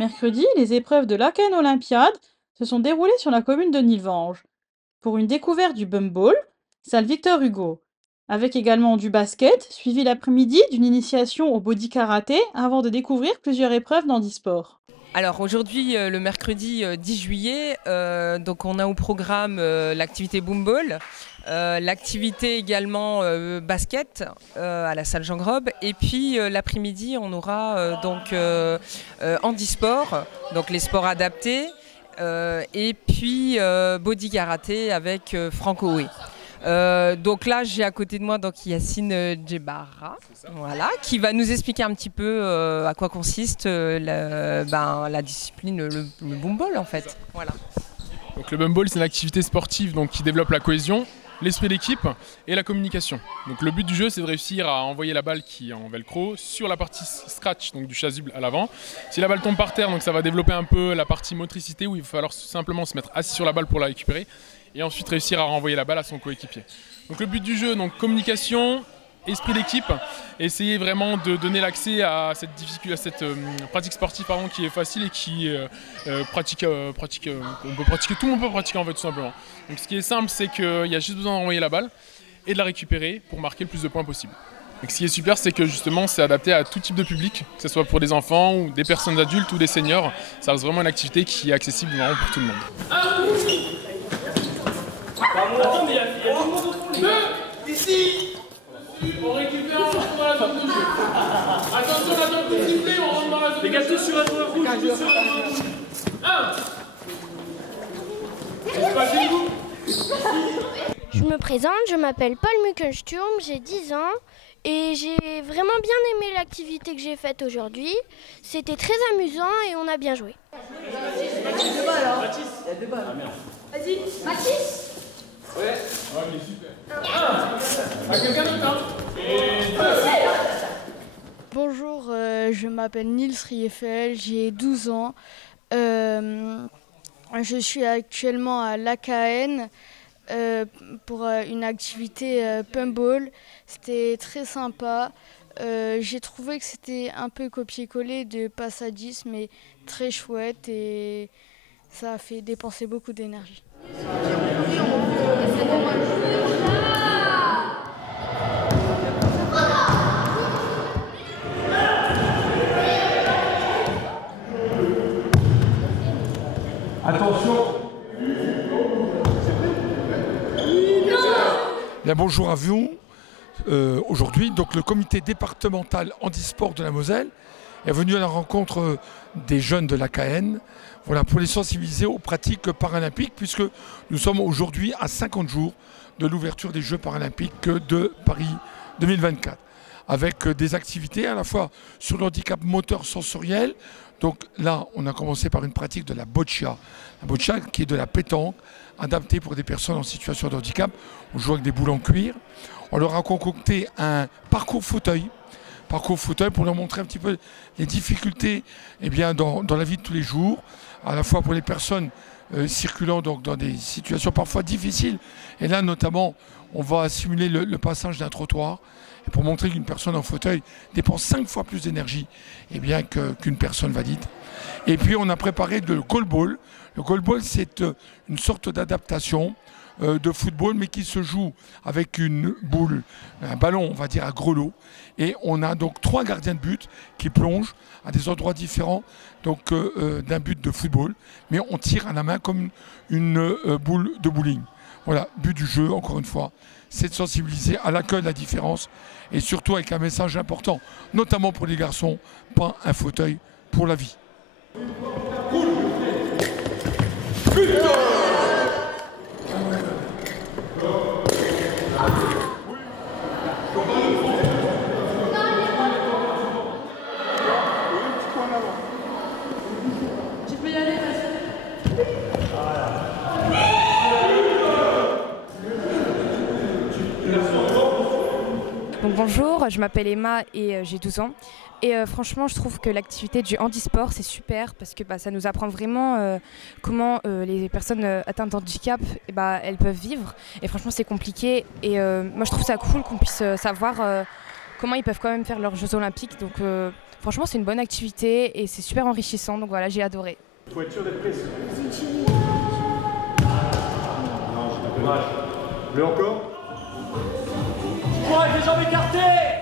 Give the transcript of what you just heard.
Mercredi, les épreuves de l'Aken Olympiade se sont déroulées sur la commune de Nilvange pour une découverte du bumball, salle Victor Hugo, avec également du basket, suivi l'après-midi d'une initiation au body karaté avant de découvrir plusieurs épreuves d'handisport. Alors aujourd'hui, le mercredi 10 juillet, donc on a au programme l'activité Boomball, l'activité également basket à la salle Jean Grob, et puis l'après-midi on aura handisport, donc les sports adaptés, et puis body karaté avec Franco Oé. Donc là, j'ai à côté de moi Yacine Djebara, voilà, qui va nous expliquer un petit peu à quoi consiste la discipline, le boomball en fait. Voilà. Donc le bumball, c'est une activité sportive qui développe la cohésion, l'esprit d'équipe et la communication. Donc le but du jeu, c'est de réussir à envoyer la balle qui est en velcro sur la partie scratch, donc du chasuble à l'avant. Si la balle tombe par terre, donc ça va développer un peu la partie motricité où il va falloir simplement se mettre assis sur la balle pour la récupérer et ensuite réussir à renvoyer la balle à son coéquipier. Donc le but du jeu, donc communication, esprit d'équipe, essayer vraiment de donner l'accès à cette pratique sportive qui est facile et qui pratique, on peut pratiquer, tout le monde peut pratiquer en fait tout simplement. Donc ce qui est simple, c'est qu'il y a juste besoin d'envoyer la balle et de la récupérer pour marquer le plus de points possible. Donc, ce qui est super, c'est que justement c'est adapté à tout type de public, que ce soit pour des enfants ou des personnes adultes ou des seniors. Ça reste vraiment une activité qui est accessible vraiment pour tout le monde. Attends, mais il y a tout le monde au fond, les gars. Ici. On récupère, on rentre dans la zone de jeu. Attention, la zone de sifflet, on rentre dans la zone de jeu. Les gars, tous sur la zone rouge, tous sur la zone rouge. 1. Je me présente, je m'appelle Paul Muckensturm, j'ai 10 ans et j'ai vraiment bien aimé l'activité que j'ai faite aujourd'hui. C'était très amusant et on a bien joué. Il y a des balles. Vas-y, Mathis. Ouais, mais super. Quelqu'un d'autre, Bonjour, je m'appelle Nils Rieffel, j'ai 12 ans. Je suis actuellement à l'AKN pour une activité pumball. C'était très sympa. J'ai trouvé que c'était un peu copier-coller de Passadis, mais très chouette et ça a fait dépenser beaucoup d'énergie. Attention. Bien, bonjour à vous. Aujourd'hui, donc, le comité départemental handisport de la Moselle est venu à la rencontre des jeunes de l'AKN, voilà, pour les sensibiliser aux pratiques paralympiques, puisque nous sommes aujourd'hui à 50 jours de l'ouverture des Jeux paralympiques de Paris 2024, avec des activités à la fois sur le handicap moteur sensoriel. Donc là, on a commencé par une pratique de la boccia. La boccia qui est de la pétanque, adaptée pour des personnes en situation de handicap. On joue avec des boules en cuir. On leur a concocté un parcours fauteuil pour leur montrer un petit peu les difficultés dans la vie de tous les jours, à la fois pour les personnes circulant donc, dans des situations parfois difficiles. Et là, notamment, on va simuler le passage d'un trottoir pour montrer qu'une personne en fauteuil dépense 5 fois plus d'énergie qu'une personne valide. Et puis, on a préparé le goalball. Le goalball, c'est une sorte d'adaptation de football, mais qui se joue avec une boule, un ballon, on va dire, à grelots. Et on a donc 3 gardiens de but qui plongent à des endroits différents d'un but de football. Mais on tire à la main comme une boule de bowling. Voilà, but du jeu, encore une fois, c'est de sensibiliser à l'accueil de la différence et surtout avec un message important, notamment pour les garçons, pas un fauteuil pour la vie. Donc bonjour, je m'appelle Emma et j'ai 12 ans. Et franchement, je trouve que l'activité du handisport, c'est super parce que ça nous apprend vraiment comment les personnes atteintes d'handicap, elles peuvent vivre. Et franchement, c'est compliqué. Et moi, je trouve ça cool qu'on puisse savoir comment ils peuvent quand même faire leurs Jeux Olympiques. Donc franchement, c'est une bonne activité et c'est super enrichissant. Donc voilà, j'ai adoré. Il faut être sûr d'être précis. Non, je t'appelle. Bleu encore. Avec les jambes écartées.